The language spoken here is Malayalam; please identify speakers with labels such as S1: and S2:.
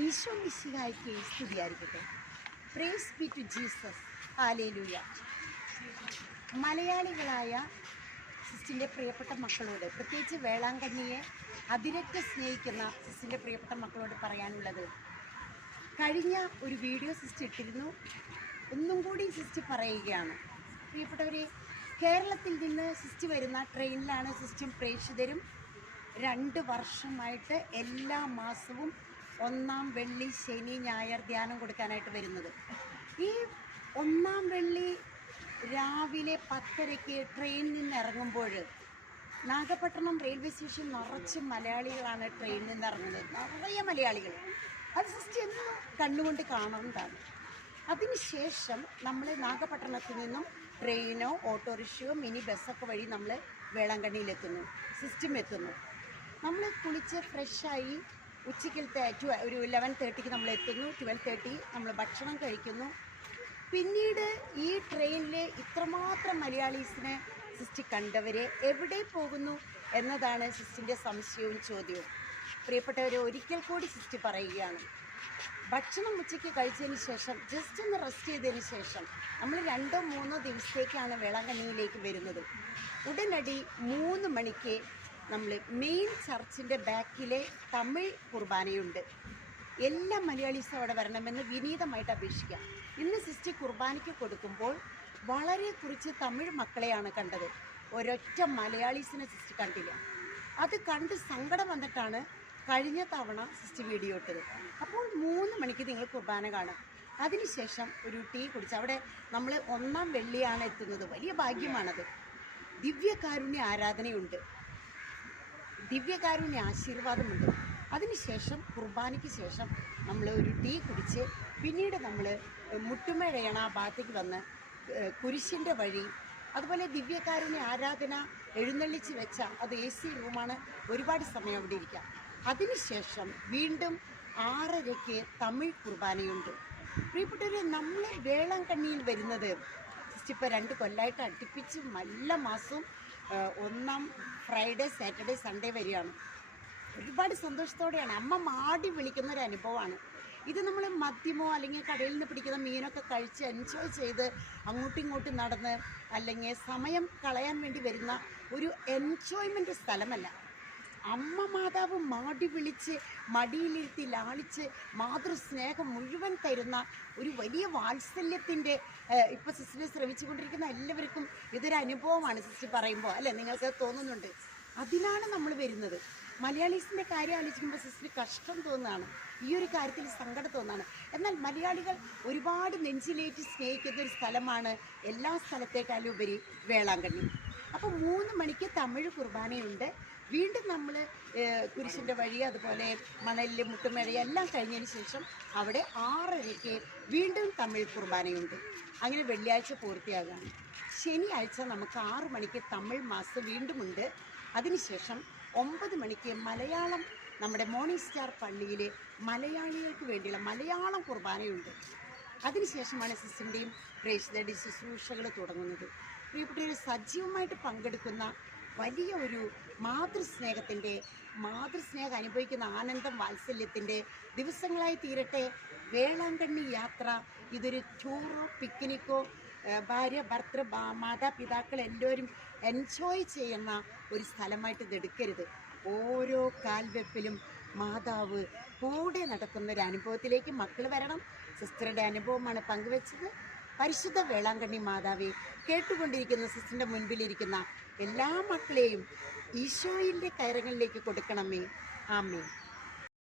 S1: ഈശോ മിശിഹായ്ക്ക് സ്തുതിയായിരിക്കട്ടെ. Praise be to Jesus alleluia മലയാളികളായ സിസ്റ്റിന്റെ പ്രിയപ്പെട്ട മക്കളോട് പ്രത്യേകിച്ച് വേളാങ്കണ്ണിയെ അതിരറ്റ് സ്നേഹിക്കുന്ന സിസ്റ്റിന്റെ പ്രിയപ്പെട്ട മക്കളോട് പറയാനുള്ളത് കഴിഞ്ഞ ഒരു വീഡിയോ സിസ്റ്റ് ഇട്ടിരുന്നു. ഒന്നും കൂടി സിസ്റ്റ് പറയുകയാണ്. പ്രിയപ്പെട്ടവരെ കേരളത്തിൽ നിന്ന് സിസ്റ്റ് വരുന്ന ട്രെയിനിലാണ് സിസ്റ്റും പ്രേക്ഷിതരും. രണ്ട് വർഷമായിട്ട് എല്ലാ മാസവും ഒന്നാം വെള്ളി ശനി ഞായർ ധ്യാനം കൊടുക്കാനായിട്ട് വരുന്നത്. ഈ ഒന്നാം വെള്ളി രാവിലെ പത്തരയ്ക്ക് ട്രെയിനിൽ നിന്ന് ഇറങ്ങുമ്പോൾ നാഗപട്ടണം റെയിൽവേ സ്റ്റേഷൻ നിറച്ച് മലയാളികളാണ് ട്രെയിനിൽ നിന്ന് ഇറങ്ങുന്നത്. നിറയെ മലയാളികൾ. അത് ജസ്റ്റ് എന്നും കണ്ണുകൊണ്ട് കാണുന്നതാണ്. അതിനുശേഷം നമ്മൾ നാഗപട്ടണത്തിൽ നിന്നും ട്രെയിനോ ഓട്ടോറിക്ഷയോ മിനി ബസ്സൊക്കെ വഴി നമ്മൾ വേളാങ്കണ്ണിയിലെത്തുന്നു. സിസ്റ്റം എത്തുന്നു. നമ്മൾ കുളിച്ച് ഫ്രഷായി ഉച്ചക്കലത്തെ ഒരു ലെവൻ തേർട്ടിക്ക് നമ്മൾ എത്തുന്നു. ട്വൽവ് തേർട്ടി നമ്മൾ ഭക്ഷണം കഴിക്കുന്നു. പിന്നീട് ഈ ട്രെയിനിൽ ഇത്രമാത്രം മലയാളീസിനെ സിസ്റ്റ് കണ്ടവരെ എവിടെ പോകുന്നു എന്നതാണ് സിസ്റ്റിന്റെ സംശയവും ചോദ്യവും. പ്രിയപ്പെട്ടവരെ ഒരിക്കൽ കൂടി സിസ്റ്റ് പറയുകയാണ്. ഭക്ഷണം ഉച്ചയ്ക്ക് കഴിച്ചതിന് ശേഷം ജസ്റ്റ് ഒന്ന് റെസ്റ്റ് ചെയ്തതിന് ശേഷം നമ്മൾ രണ്ടോ മൂന്നോ ദിവസത്തേക്കാണ് വേളാങ്കണ്ണിയിലേക്ക് വരുന്നത്. ഉടനടി മൂന്ന് മണിക്ക് നമ്മൾ മെയിൻ ചർച്ചിന്റെ ബാക്കിലെ തമിഴ് കുർബാനയുണ്ട്. എല്ലാ മലയാളീസും അവിടെ വരണമെന്ന് വിനീതമായിട്ട് അപേക്ഷിക്കാം. ഇന്ന് സിസ്റ്റർ കുർബാനയ്ക്ക് കൊടുക്കുമ്പോൾ വളരെ കുറിച്ച് തമിഴ് മക്കളെയാണ് കണ്ടത്. ഒരൊറ്റ മലയാളീസിനെ സിസ്റ്റർ കണ്ടില്ല. അത് കണ്ട് സങ്കടം വന്നിട്ടാണ് കഴിഞ്ഞ തവണ സിസ്റ്റർ വീഡിയോ ഇട്ടത്. അപ്പോൾ മൂന്ന് മണിക്ക് നിങ്ങൾ കുർബാന കാണും. അതിനുശേഷം ഒരു ടീ കുടിച്ച് അവിടെ നമ്മൾ ഒന്നാം വെള്ളിയാണ് എത്തുന്നത്. വലിയ ഭാഗ്യമാണത്. ദിവ്യകാരുണ്യ ആരാധനയുണ്ട്. ദിവ്യകാരുണ്യ ആശീർവാദമുണ്ട്. അതിനുശേഷം കുർബാനയ്ക്ക് ശേഷം നമ്മൾ ഒരു ടീ കുടിച്ച് പിന്നീട് നമ്മൾ മുട്ടുമഴയണ ആ ഭാഗത്തേക്ക് വന്ന് കുരിശിന്റെ വഴി അതുപോലെ ദിവ്യകാരുണ്യ ആരാധന എഴുന്നള്ളിച്ച് വെച്ച അത് എ സി റൂമാണ് ഒരുപാട് സമയം അവിടെ ഇരിക്കാം. അതിനുശേഷം വീണ്ടും ആറരയ്ക്ക് തമിഴ് കുർബാനയുണ്ട്. പ്രിയപ്പെട്ടവർ നമ്മൾ വേളാങ്കണ്ണിയിൽ വരുന്നത് ഇപ്പോൾ രണ്ട് കൊല്ലമായിട്ട് അടുപ്പിച്ച് നല്ല മാസവും ഒന്നാം ഫ്രൈഡേ സാറ്റർഡേ സൺഡേ വരികയാണ്. ഒരുപാട് സന്തോഷത്തോടെയാണ്. അമ്മ മാടി വിളിക്കുന്ന ഒരു അനുഭവമാണ്. ഇത് നമ്മൾ മദ്യമോ അല്ലെങ്കിൽ കടയിൽ നിന്ന് പിടിക്കുന്ന മീനൊക്കെ കഴിച്ച് എൻജോയ് ചെയ്ത് അങ്ങോട്ടും ഇങ്ങോട്ടും നടന്ന് അല്ലെങ്കിൽ സമയം കളയാൻ വേണ്ടി വരുന്ന ഒരു എൻജോയ്മെന്റ് സ്ഥലമല്ല. അമ്മ മാതാവ് മാടി വിളിച്ച് മടിയിലിരുത്തി ലാളിച്ച് മാതൃസ്നേഹം മുഴുവൻ തരുന്ന ഒരു വലിയ വാത്സല്യത്തിന്റെ ഇപ്പോൾ സിസ്റ്റർ ശ്രമിച്ചുകൊണ്ടിരിക്കുന്ന എല്ലാവർക്കും ഇതൊരു അനുഭവമാണ് സിസ്റ്റർ പറയുമ്പോൾ. അല്ലേ? നിങ്ങൾക്ക് തോന്നുന്നുണ്ട്. അതിനാണ് നമ്മൾ വരുന്നത്. മലയാളീസിന്റെ കാര്യം ആലോചിക്കുമ്പോൾ സിസ്റ്റർ കഷ്ടം തോന്നുകയാണ്. ഈ ഒരു കാര്യത്തിൽ സങ്കടം തോന്നുകയാണ്. എന്നാൽ മലയാളികൾ ഒരുപാട് നെഞ്ചിലേറ്റ് സ്നേഹിക്കുന്ന ഒരു സ്ഥലമാണ് എല്ലാ സ്ഥലത്തേക്കാളും ഉപരി വേളാങ്കണ്ണി. അപ്പോൾ മൂന്ന് മണിക്ക് തമിഴ് കുർബാനയുണ്ട്. വീണ്ടും നമ്മൾ കുരിശിന്റെ വഴി അതുപോലെ മണലിൽ മുട്ടുമഴ എല്ലാം കഴിഞ്ഞതിന് ശേഷം അവിടെ ആറരയ്ക്ക് വീണ്ടും തമിഴ് കുർബാനയുണ്ട്. അങ്ങനെ വെള്ളിയാഴ്ച പൂർത്തിയാകാണ് ശനിയാഴ്ച നമുക്ക് ആറ് മണിക്ക് തമിഴ് മാസ് വീണ്ടുമുണ്ട്. അതിനുശേഷം ഒമ്പത് മണിക്ക് മലയാളം നമ്മുടെ മോർണിംഗ് സ്റ്റാർ പള്ളിയിൽ മലയാളികൾക്ക് വേണ്ടിയുള്ള മലയാളം കുർബാനയുണ്ട്. അതിനുശേഷമാണ് സിസ്റ്ററിന്റെയും പ്രേക്ഷിതരുടെ ശുശ്രൂഷകൾ തുടങ്ങുന്നത്. പ്രിയപ്പെട്ടവർ സജീവമായിട്ട് പങ്കെടുക്കുന്ന വലിയ ഒരു മാതൃസ്നേഹത്തിന്റെ മാതൃസ്നേഹം അനുഭവിക്കുന്ന ആനന്ദം വാത്സല്യത്തിന്റെ ദിവസങ്ങളായി തീരട്ടെ. വേളാങ്കണ്ണി യാത്ര ഇതൊരു ടൂറോ പിക്നിക്കോ ഭാര്യ ഭർത്തൃ മാതാപിതാക്കൾ എല്ലാവരും എൻജോയ് ചെയ്യുന്ന ഒരു സ്ഥലമായിട്ട് ഇത് എടുക്കരുത്. ഓരോ കാൽവെപ്പിലും മാതാവ് കൂടെ നടക്കുന്ന ഒരു അനുഭവത്തിലേക്ക് മക്കൾ വരണം. സിസ്റ്ററുടെ അനുഭവമാണ് പങ്കുവെച്ചത്. പരിശുദ്ധ വേളാങ്കണ്ണി മാതാവി കേട്ടുകൊണ്ടിരിക്കുന്ന സിസ്റ്ററിന്റെ മുൻപിലിരിക്കുന്ന എല്ലാ മക്കളെയും ഈശോയിന്റെ കയറങ്ങളിലേക്ക് കൊടുക്കണമേ. ആമേ